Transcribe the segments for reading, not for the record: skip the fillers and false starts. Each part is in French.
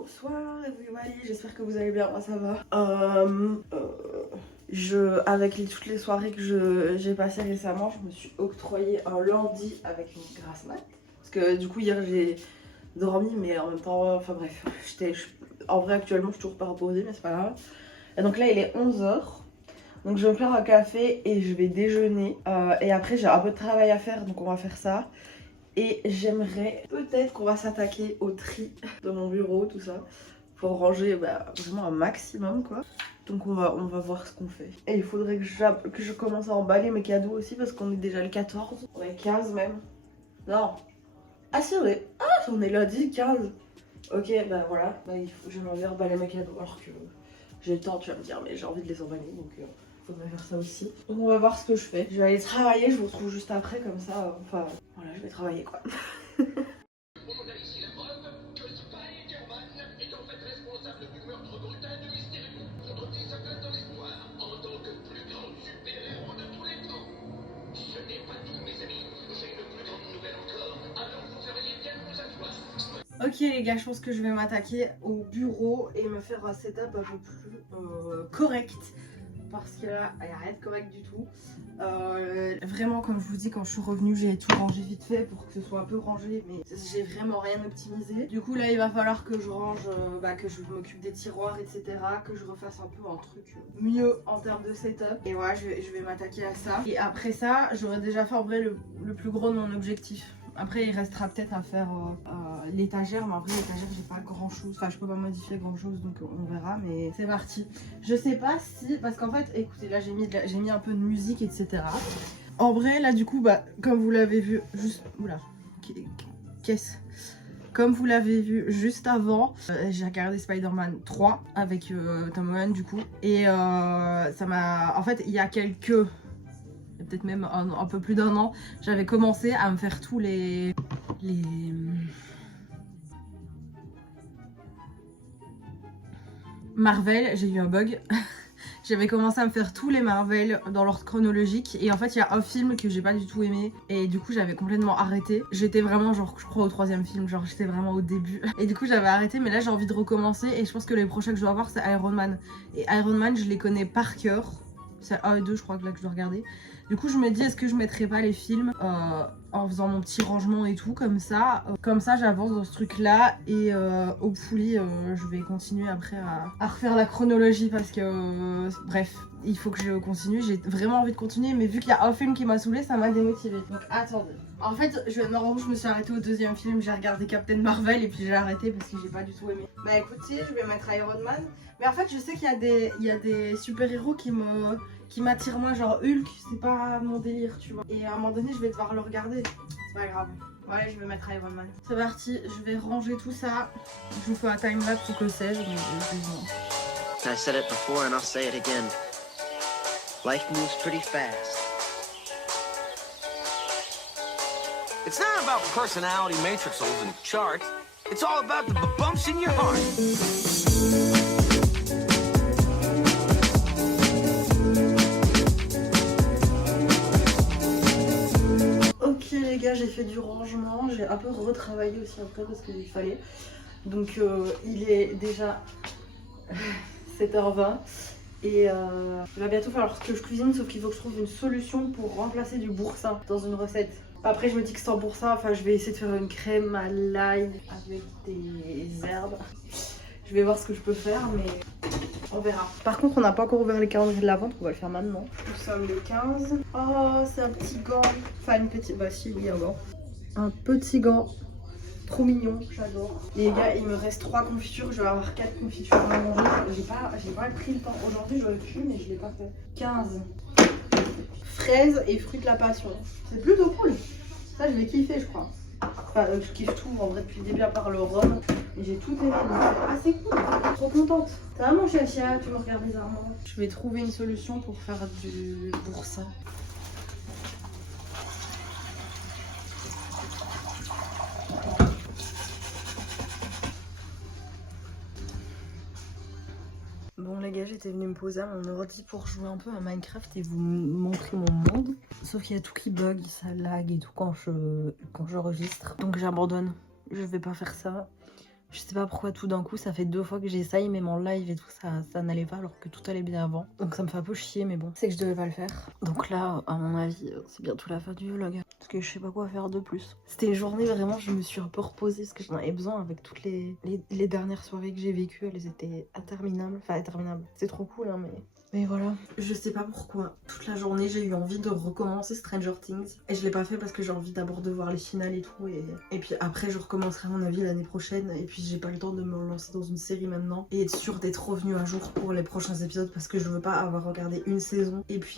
Bonsoir everybody, j'espère que vous allez bien, moi ça va. Avec toutes les soirées que j'ai passées récemment, je me suis octroyé un lundi avec une grasse mat. Parce que du coup hier j'ai dormi mais en même temps, enfin bref, en vrai actuellement je suis toujours pas reposée mais c'est pas grave. Et donc là il est 11h. Donc je vais me faire un café et je vais déjeuner. Et après j'ai un peu de travail à faire donc on va faire ça. Et j'aimerais peut-être qu'on va s'attaquer au tri de mon bureau, tout ça. Pour ranger vraiment un maximum quoi. Donc on va voir ce qu'on fait. Et il faudrait que je commence à emballer mes cadeaux aussi parce qu'on est déjà le 14. On est 15 même. Non. Ah c'est vrai. Ah on est lundi 15. Ok bah voilà. J'aimerais bien emballer mes cadeaux alors que j'ai le temps, tu vas me dire, mais j'ai envie de les emballer donc faudrait faire ça aussi. Donc on va voir ce que je fais. Je vais aller travailler, je vous retrouve juste après comme ça. Enfin voilà, je vais travailler quoi. Ok les gars, je pense que je vais m'attaquer au bureau et me faire un setup un peu plus correct. Parce que là, il n'y a rien de correct du tout. Vraiment, comme je vous dis, quand je suis revenue, j'ai tout rangé vite fait pour que ce soit un peu rangé. Mais j'ai vraiment rien optimisé. Du coup, là, il va falloir que je range, que je m'occupe des tiroirs, etc. Que je refasse un peu un truc mieux en termes de setup. Et voilà, je vais m'attaquer à ça. Et après ça, j'aurais déjà fait en vrai le plus gros de mon objectif. Après il restera peut-être à faire l'étagère, mais après l'étagère j'ai pas grand chose, enfin je peux pas modifier grand chose donc on verra, mais c'est parti. Je sais pas si, parce qu'en fait écoutez là j'ai mis un peu de musique etc. En vrai là du coup comme vous l'avez vu juste, oula, comme vous l'avez vu juste avant, j'ai regardé Spider-Man 3 avec Tom Holland du coup, et ça m'a, en fait il y a peut-être même un peu plus d'un an, j'avais commencé à me faire tous les Marvel, j'ai eu un bug. J'avais commencé à me faire tous les Marvel dans l'ordre chronologique et en fait il y a un film que j'ai pas du tout aimé et du coup j'avais complètement arrêté. J'étais vraiment genre je crois au 3e film, genre j'étais vraiment au début et du coup j'avais arrêté, mais là j'ai envie de recommencer et je pense que les prochains que je dois voir c'est Iron Man. Et Iron Man je les connais par cœur. C'est 1 et 2 je crois que là que je dois regarder. Du coup je me dis est-ce que je mettrais pas les films en faisant mon petit rangement et tout comme ça j'avance dans ce truc là et hopefully je vais continuer après à refaire la chronologie parce que bref il faut que je continue, j'ai vraiment envie de continuer mais vu qu'il y a un film qui m'a saoulé ça m'a démotivé. Donc attendez, en fait normalement je me suis arrêtée au 2e film, j'ai regardé Captain Marvel et puis j'ai arrêté parce que j'ai pas du tout aimé. Bah écoutez je vais mettre Iron Man, mais en fait je sais qu'il y a des super héros qui m'attire moins, genre Hulk, c'est pas mon délire, tu vois. Et à un moment donné, je vais devoir le regarder. C'est pas grave. Ouais, je vais mettre Iron Man. C'est parti, je vais ranger tout ça. Je vous fais un time-lapse ou que sais-je. I said it before and I'll say it again. Life moves pretty fast. It's not about personality matrixels and charts. It's all about the bumps in your heart. Ok les gars, j'ai fait du rangement, j'ai un peu retravaillé aussi après parce qu'il fallait. Donc il est déjà 7h20 et il va bientôt falloir que je cuisine, sauf qu'il faut que je trouve une solution pour remplacer du boursin dans une recette. Après je me dis que sans boursin, enfin je vais essayer de faire une crème à l'ail avec des herbes. Je vais voir ce que je peux faire mais on verra. Par contre on n'a pas encore ouvert les calendriers de la vente, on va le faire maintenant. Nous sommes le 15. Oh c'est un petit gant. Enfin une petite... Bah si oui un gant. Un petit gant. Trop mignon, j'adore. Les gars il me reste 3 confitures, je vais avoir 4 confitures à manger. J'ai pas pris le temps. Aujourd'hui j'aurais pu mais je l'ai pas fait. 15. Fraises et fruits de la passion. C'est plutôt cool. Ça je vais kiffer je crois. Enfin je kiffe tout en vrai depuis le début à part le rhum. Et j'ai tout aimé. Ah c'est cool. Trop contente. Ça va mon chacha, tu me regardes bizarrement. Je vais trouver une solution pour faire du boursin. Bon les gars, j'étais venue me poser à mon ordi pour jouer un peu à Minecraft et vous montrer mon monde. Sauf qu'il y a tout qui bug, ça lag et tout quand j'enregistre. Donc j'abandonne, je vais pas faire ça. Je sais pas pourquoi tout d'un coup ça fait 2 fois que j'essaye, même en live et tout ça n'allait pas alors que tout allait bien avant. Donc ça me fait un peu chier, mais bon, c'est que je devais pas le faire. Donc là, à mon avis, c'est bientôt la fin du vlog. Parce que je sais pas quoi faire de plus. C'était une journée vraiment, je me suis un peu reposée parce que j'en avais besoin avec toutes les dernières soirées que j'ai vécues. Elles étaient interminables. Enfin, interminables. C'est trop cool, hein, mais voilà. Je sais pas pourquoi. Toute la journée, j'ai eu envie de recommencer Stranger Things. Et je l'ai pas fait parce que j'ai envie d'abord de voir les finales et tout. Et puis après, je recommencerai à mon avis l'année prochaine. Et puis j'ai pas le temps de me lancer dans une série maintenant. Et être sûre d'être revenue à jour pour les prochains épisodes. Parce que je veux pas avoir regardé une saison. Et puis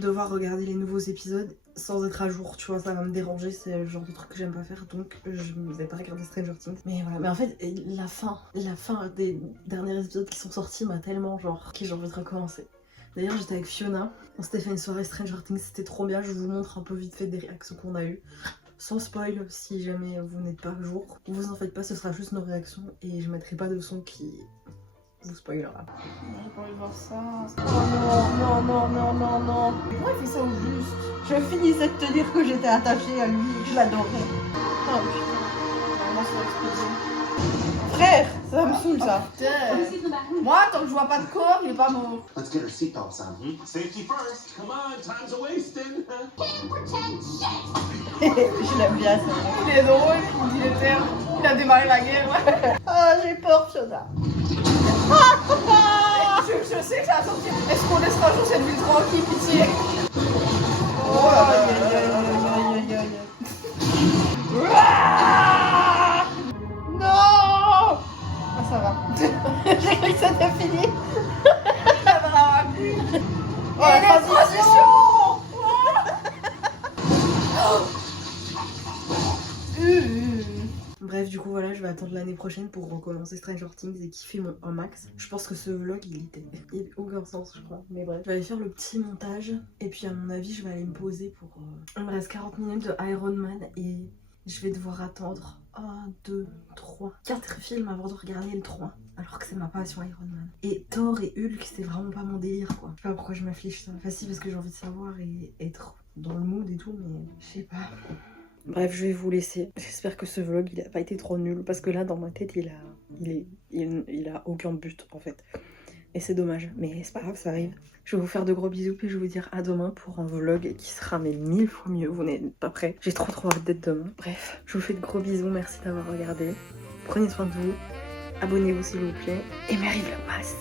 devoir regarder les nouveaux épisodes sans être à jour, tu vois, ça va me déranger, c'est le genre de truc que j'aime pas faire, donc je ne vais pas regarder Stranger Things. Mais voilà, mais en fait, la fin des derniers épisodes qui sont sortis m'a tellement genre que j'ai envie de recommencer. D'ailleurs, j'étais avec Fiona, on s'était fait une soirée Stranger Things, c'était trop bien, je vous montre un peu vite fait des réactions qu'on a eues. Sans spoil, si jamais vous n'êtes pas à jour, vous en faites pas, ce sera juste nos réactions et je mettrai pas de son qui vous spoilera. J'ai pas envie de voir ça. Oh non. Pourquoi il fait ça au juste? Je finissais de te dire que j'étais attachée à lui et que je l'adorais. Oh putain, vraiment ça va exploser. Frère, ça me saoule ça. Moi, tant que je vois pas de corps, il est pas mort. Let's get our seatbelts on. Safety first. Come on, time's a wasting. Je l'aime bien ça. Il est drôle, il dit les termes. Il a démarré la guerre, ouais. Oh, j'ai peur, Fiona. Je sais que ça va sortir. Est-ce qu'on laissera un jour cette ville tranquille, pitié? Oh, aïe. Non! Ah, ça va. J'ai cru que c'était fini. Ça va plus. Oh, la transition. Bref, du coup, voilà, je vais attendre l'année prochaine pour recommencer Stranger Things et kiffer un max. Je pense que ce vlog, il avait aucun sens, je crois. Mais bref, je vais aller faire le petit montage. Et puis, à mon avis, je vais aller me poser pour... Il me reste 40 minutes de Iron Man et je vais devoir attendre 1, 2, 3, 4 films avant de regarder le 3. Alors que c'est ma passion Iron Man. Et Thor et Hulk, c'est vraiment pas mon délire, quoi. Je sais pas pourquoi je m'affiche ça. Enfin, si, parce que j'ai envie de savoir et être dans le mood et tout, mais je sais pas. Bref, je vais vous laisser. J'espère que ce vlog il a pas été trop nul parce que là dans ma tête il a aucun but en fait. Et c'est dommage, mais c'est pas grave, ça arrive. Je vais vous faire de gros bisous puis je vais vous dire à demain pour un vlog qui sera mais 1000 fois mieux. Vous n'êtes pas prêts. J'ai trop hâte d'être demain. Bref, je vous fais de gros bisous, merci d'avoir regardé. Prenez soin de vous, abonnez-vous s'il vous plaît et Merry Vlogmas.